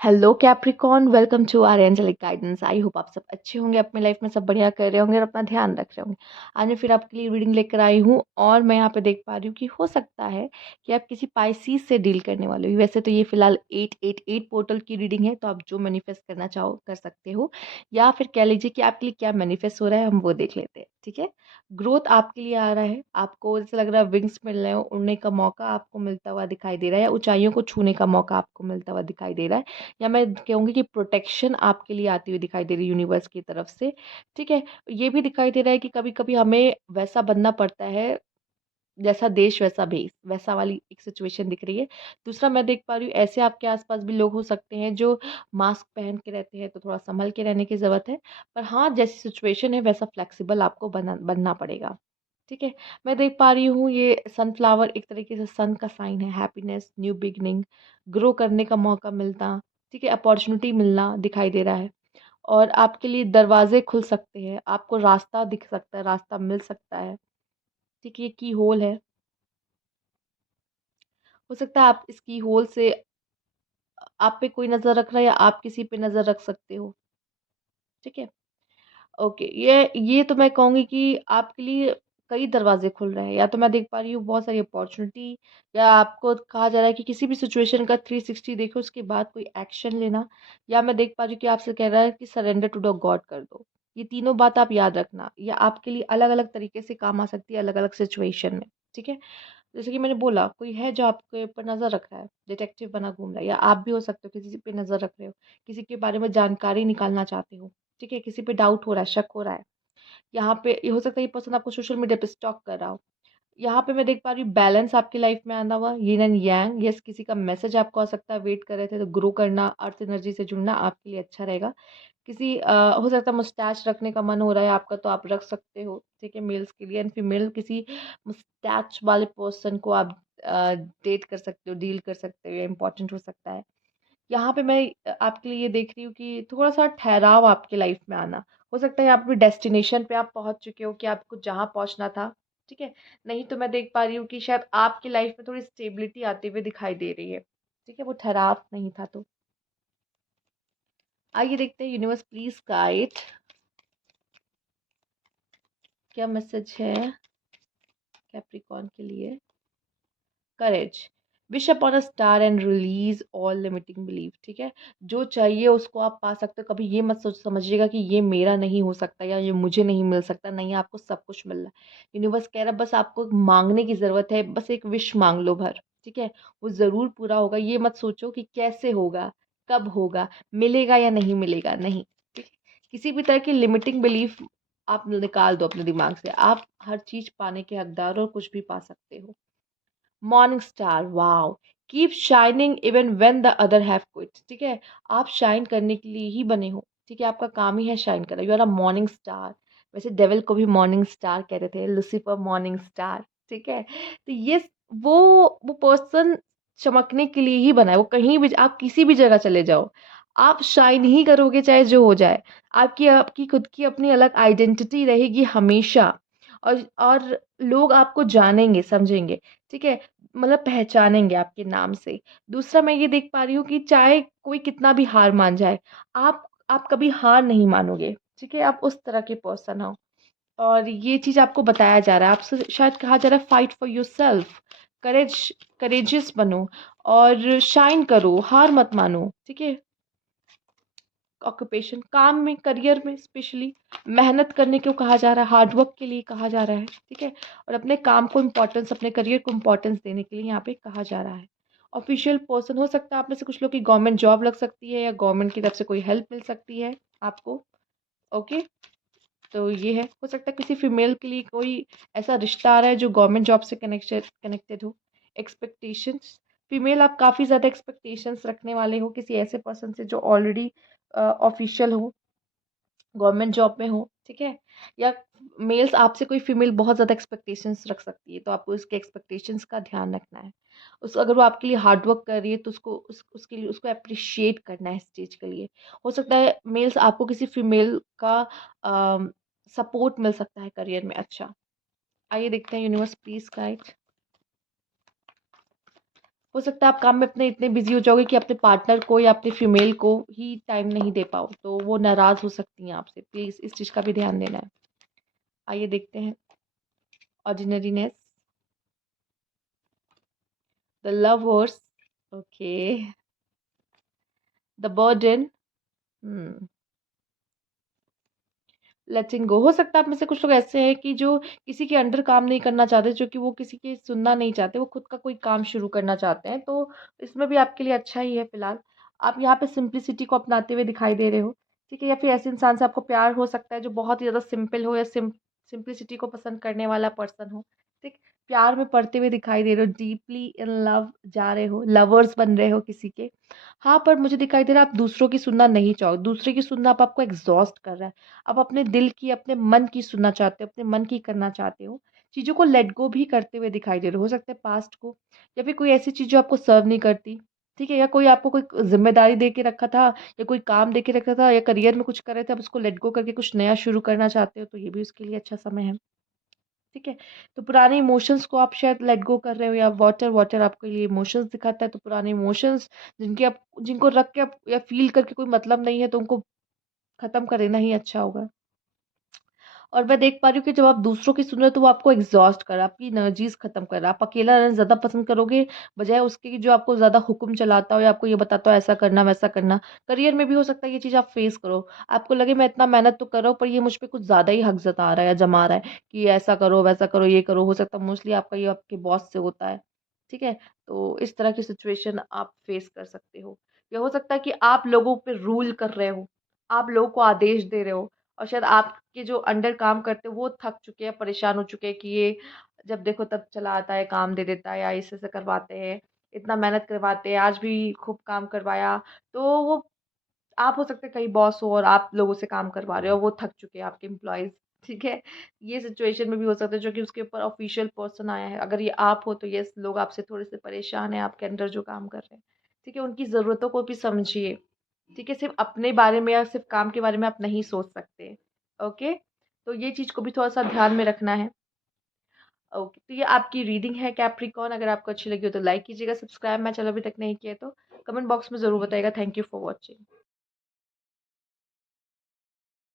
Hello Capricorn, welcome to our angelic guidance. I hope आप सब अच्छे होंगे, अपनी लाइफ में सब बढ़िया कर रहे होंगे और अपना ध्यान रख रहे होंगे। आज मैं फिर आपके लिए रीडिंग लेकर आई हूँ और मैं यहाँ पे देख पा रही हूँ कि हो सकता है कि आप किसी पाइसीज से डील करने वाले हो। वैसे तो ये फिलहाल 888 पोर्टल की रीडिंग है, तो आप जो मैनिफेस्ट करना चाहो कर सकते हो, या फिर कह लीजिए कि आपके लिए क्या मैनिफेस्ट हो रहा है हम वो देख लेते हैं। ठीक है, ग्रोथ आपके लिए आ रहा है, आपको जैसे लग रहा है विंग्स मिल रहे हो, उड़ने का मौका आपको मिलता हुआ दिखाई दे रहा है, या ऊंचाइयों को छूने का मौका आपको मिलता हुआ दिखाई दे रहा है, या मैं कहूँगी कि प्रोटेक्शन आपके लिए आती हुई दिखाई दे रही है यूनिवर्स की तरफ से। ठीक है, ये भी दिखाई दे रहा है कि कभी कभी हमें वैसा बनना पड़ता है, जैसा देश वैसा भेष, वैसा वाली एक सिचुएशन दिख रही है। दूसरा मैं देख पा रही हूँ ऐसे आपके आसपास भी लोग हो सकते हैं जो मास्क पहन के रहते हैं, तो थोड़ा संभल के रहने की ज़रूरत है। पर हाँ, जैसी सिचुएशन है वैसा फ्लेक्सिबल आपको बनना पड़ेगा। ठीक है, मैं देख पा रही हूँ ये सनफ्लावर एक तरीके से सन का साइन है, हैप्पीनेस, न्यू बिगनिंग, ग्रो करने का मौका मिलता, ठीक है, अपॉर्चुनिटी मिलना दिखाई दे रहा है। और आपके लिए दरवाजे खुल सकते हैं, आपको रास्ता दिख सकता है, रास्ता मिल सकता है। ठीक है, ये की होल है, हो सकता है आप इस की होल से आप पे कोई नज़र रख रहा है या आप किसी पे नज़र रख सकते हो। ठीक है, ओके, ये तो मैं कहूँगी कि आपके लिए कई दरवाजे खुल रहे हैं, या तो मैं देख पा रही हूँ बहुत सारी अपॉर्चुनिटी, या आपको कहा जा रहा है कि किसी भी सिचुएशन का 360 देखो उसके बाद कोई एक्शन लेना, या मैं देख पा रही हूँ कि आपसे कह रहा है कि सरेंडर टू द गॉड कर दो। ये तीनों बात आप याद रखना, या आपके लिए अलग अलग तरीके से काम आ सकती है अलग अलग सिचुएशन में। ठीक है, जैसे कि मैंने बोला कोई है जो आपके ऊपर नज़र रख रहा है, डिटेक्टिव बना घूम रहा है, या आप भी हो सकते हो किसी पे नज़र रख रहे हो, किसी के बारे में जानकारी निकालना चाहते हो। ठीक है, किसी पे डाउट हो रहा है, शक हो रहा है, यहाँ पे ये हो सकता है ये पर्सन आपको सोशल मीडिया पे स्टॉक कर रहा हो। यहाँ पे मैं देख पा रही हूँ बैलेंस आपकी लाइफ में आना हुआ, यिन एंड यांग। यस, किसी का मैसेज आपको आ सकता है, वेट कर रहे थे, तो ग्रो करना, अर्थ एनर्जी से जुड़ना आपके लिए अच्छा रहेगा। किसी हो सकता है मुस्टैच रखने का मन हो रहा है आपका, तो आप रख सकते हो। ठीक है, मेल्स के लिए, एंड फीमेल किसी मुस्टैच वाले पर्सन को आप डेट कर सकते हो, डील कर सकते हो, या इंपॉर्टेंट हो सकता है। यहाँ पे मैं आपके लिए ये देख रही हूँ कि थोड़ा-सा ठहराव आपकी लाइफ में आना। हो सकता है आप अपने डेस्टिनेशन पे आप पहुँच चुके हो कि आपको जहाँ पहुँचना था, ठीक है? नहीं तो मैं देख पा रही हूँ कि शायद आपकी लाइफ में थोड़ी स्टेबिलिटी आते हुए दिखाई दे रही है। ठीक है? वो ठहराव नहीं था तो। आइए देखते हैं यूनिवर्स प्लीज़ गाइड, क्या मैसेज है कैप्रिकॉर्न के लिए? Courage, wish upon a star and release all limiting belief. ठीक है, जो चाहिए उसको आप पा सकते हो। कभी ये मत सोच समझिएगा कि ये मेरा नहीं हो सकता या ये मुझे नहीं मिल सकता। नहीं, आपको सब कुछ मिल रहा है। यूनिवर्स कह रहा है बस आपको मांगने की ज़रूरत है, बस एक विश मांग लो भर। ठीक है, वो ज़रूर पूरा होगा। ये मत सोचो कि कैसे होगा, कब होगा, मिलेगा या नहीं मिलेगा, नहीं। ठीक है? किसी भी तरह की लिमिटिंग बिलीफ आप निकाल दो अपने दिमाग से। आप हर चीज़ पाने के हकदार हो और कुछ भी पा सकते हो। Morning star, wow, keep shining even when the other have quit. ठीक है, आप शाइन करने के लिए ही बने हो। ठीक है, आपका काम ही है शाइन करना। You are a morning star. वैसे डेविल को भी मॉर्निंग स्टार कहते थे, लूसीफर मॉर्निंग स्टार। ठीक है, तो ये वो वो पर्सन चमकने के लिए ही बना है। वो कहीं भी, आप किसी भी जगह चले जाओ, आप शाइन ही करोगे चाहे जो हो जाए। आपकी आपकी खुद की अपनी अलग आइडेंटिटी रहेगी हमेशा, और लोग आपको जानेंगे, समझेंगे। ठीक है, मतलब पहचानेंगे आपके नाम से। दूसरा मैं ये देख पा रही हूँ कि चाहे कोई कितना भी हार मान जाए, आप कभी हार नहीं मानोगे। ठीक है, आप उस तरह के पर्सन हो, और ये चीज़ आपको बताया जा रहा है। आपसे शायद कहा जा रहा है फाइट फॉर योरसेल्फ, करेजियस बनो और शाइन करो, हार मत मानो। ठीक है, ऑक्यूपेशन, काम में, करियर में स्पेशली मेहनत करने को कहा जा रहा है, हार्ड वर्क के लिए कहा जा रहा है। ठीक है, और अपने काम को इम्पोर्टेंस, अपने करियर को इम्पोर्टेंस देने के लिए यहाँ पे कहा जा रहा है। ऑफिशियल पर्सन, हो सकता है आप में से कुछ लोग की गवर्नमेंट जॉब लग सकती है, या गवर्नमेंट की तरफ से कोई हेल्प मिल सकती है आपको। ओके, तो ये है। हो सकता है किसी फीमेल के लिए कोई ऐसा रिश्ता आ रहा है जो गवर्नमेंट जॉब से कनेक्टेड कनेक्टेड हो। एक्सपेक्टेशंस, फीमेल आप काफ़ी ज़्यादा एक्सपेक्टेशंस रखने वाले हो किसी ऐसे पर्सन से जो ऑलरेडी ऑफिशियल हो, गवर्नमेंट जॉब में हो। ठीक है, या मेल्स आपसे, कोई फीमेल बहुत ज़्यादा एक्सपेक्टेशंस रख सकती है, तो आपको उसके एक्सपेक्टेशंस का ध्यान रखना है। उस अगर वो आपके लिए हार्ड वर्क कर रही है तो उसके लिए उसको अप्रिशिएट करना है इस चीज़ के लिए। हो सकता है मेल्स आपको किसी फीमेल का सपोर्ट मिल सकता है करियर में। अच्छा, आइए देखते हैं यूनिवर्स प्लीज गाइड, हो सकता है आप काम में अपने इतने बिजी हो जाओगे कि अपने पार्टनर को या अपने फीमेल को ही टाइम नहीं दे पाओ, तो वो नाराज हो सकती हैं आपसे। प्लीज इस चीज का भी ध्यान देना है। आइए देखते हैं ordinariness, the lovers, okay, the burden, letting go. हो सकता है आप में से कुछ लोग ऐसे हैं कि जो किसी के अंडर काम नहीं करना चाहते, जो कि वो किसी की सुनना नहीं चाहते, वो खुद का कोई काम शुरू करना चाहते हैं, तो इसमें भी आपके लिए अच्छा ही है फिलहाल। आप यहाँ पे सिंप्लिसिटी को अपनाते हुए दिखाई दे रहे हो, ठीक है, या फिर ऐसे इंसान से आपको प्यार हो सकता है जो बहुत ही ज़्यादा सिंपल हो या सिंप्लिसिटी को पसंद करने वाला पर्सन हो, ठीक। प्यार में पड़ते हुए दिखाई दे रहे हो, डीपली इन लव जा रहे हो, लवर्स बन रहे हो किसी के। हाँ, पर मुझे दिखाई दे रहा है आप दूसरों की सुनना नहीं चाहोगे, दूसरे की सुनना आप आपको एग्जॉस्ट कर रहा है। आप अपने दिल की, अपने मन की सुनना चाहते हो, अपने मन की करना चाहते हो। चीज़ों को लेट गो भी करते हुए दिखाई दे रहे हो सकता है पास्ट को, या फिर कोई ऐसी चीज़ जो आपको सर्व नहीं करती, ठीक है? या कोई आपको कोई ज़िम्मेदारी दे के रखा था, या कोई काम दे के रखा था, या करियर में कुछ कर रहे थे, आप उसको लेट गो करके कुछ नया शुरू करना चाहते हो, तो ये भी उसके लिए अच्छा समय है, ठीक है? तो पुराने इमोशंस को आप शायद लेट गो कर रहे हो, या वाटर वाटर आपके लिए इमोशंस दिखाता है, तो पुराने इमोशंस जिनको रख के आप या फ़ील करके कोई मतलब नहीं है, तो उनको खत्म कर देना ही अच्छा होगा। और मैं देख पा रही हूँ कि जब आप दूसरों की सुन रहे हो तो वो आपको एग्ज़ॉस्ट कर रहा है, आपकी एनर्जीज़ खत्म कर रहा है। आप अकेला रहना ज़्यादा पसंद करोगे, बजाय उसके कि जो आपको ज़्यादा हुक्म चलाता हो या आपको ये बताता हो ऐसा करना, वैसा करना। करियर में भी हो सकता है ये चीज़ आप फेस करो। आपको लगे मैं इतना मेहनत तो कर रहा हूँ, पर ये मुझ पे कुछ ज़्यादा ही हक जता रहा है या जमा रहा है कि ऐसा करो, वैसा करो, ये करो। हो सकता है मोस्टली आपका ये आपके बॉस से होता है, ठीक है? तो इस तरह की सिचुएशन आप फेस कर सकते हो। या हो सकता है कि आप लोगों पे रूल कर रहे हो, आप लोगों को आदेश दे रहे हो, और शायद आपके जो अंडर काम करते हैं वो थक चुके हैं, परेशान हो चुके हैं कि ये जब देखो तब चला आता है, काम दे देता है, या ऐसे करवाते हैं, इतना मेहनत करवाते हैं, आज भी खूब काम करवाया। तो वो आप हो सकते हैं कहीं बॉस हो और आप लोगों से काम करवा रहे हो, वो थक चुके हैं आपके एम्प्लॉइज़, ठीक है? ये सिचुएशन में भी हो सकता है जो कि उसके ऊपर ऑफ़िशियल पर्सन आया है। अगर ये आप हो तो येस, लोग आपसे थोड़े-से परेशान हैं आपके अंडर जो काम कर रहे हैं, ठीक है? उनकी ज़रूरतों को भी समझिए, ठीक है? सिर्फ़ अपने बारे में या सिर्फ़ काम के बारे में आप नहीं सोच सकते, ओके? तो ये चीज़ को भी थोड़ा-सा ध्यान में रखना है, ओके? तो ये आपकी रीडिंग है कैप्रिकॉर्न। अगर आपको अच्छी लगी हो तो लाइक कीजिएगा, सब्सक्राइब मेरा चैनल अभी तक नहीं किया है तो कमेंट बॉक्स में ज़रूर बताइएगा। Thank you for watching.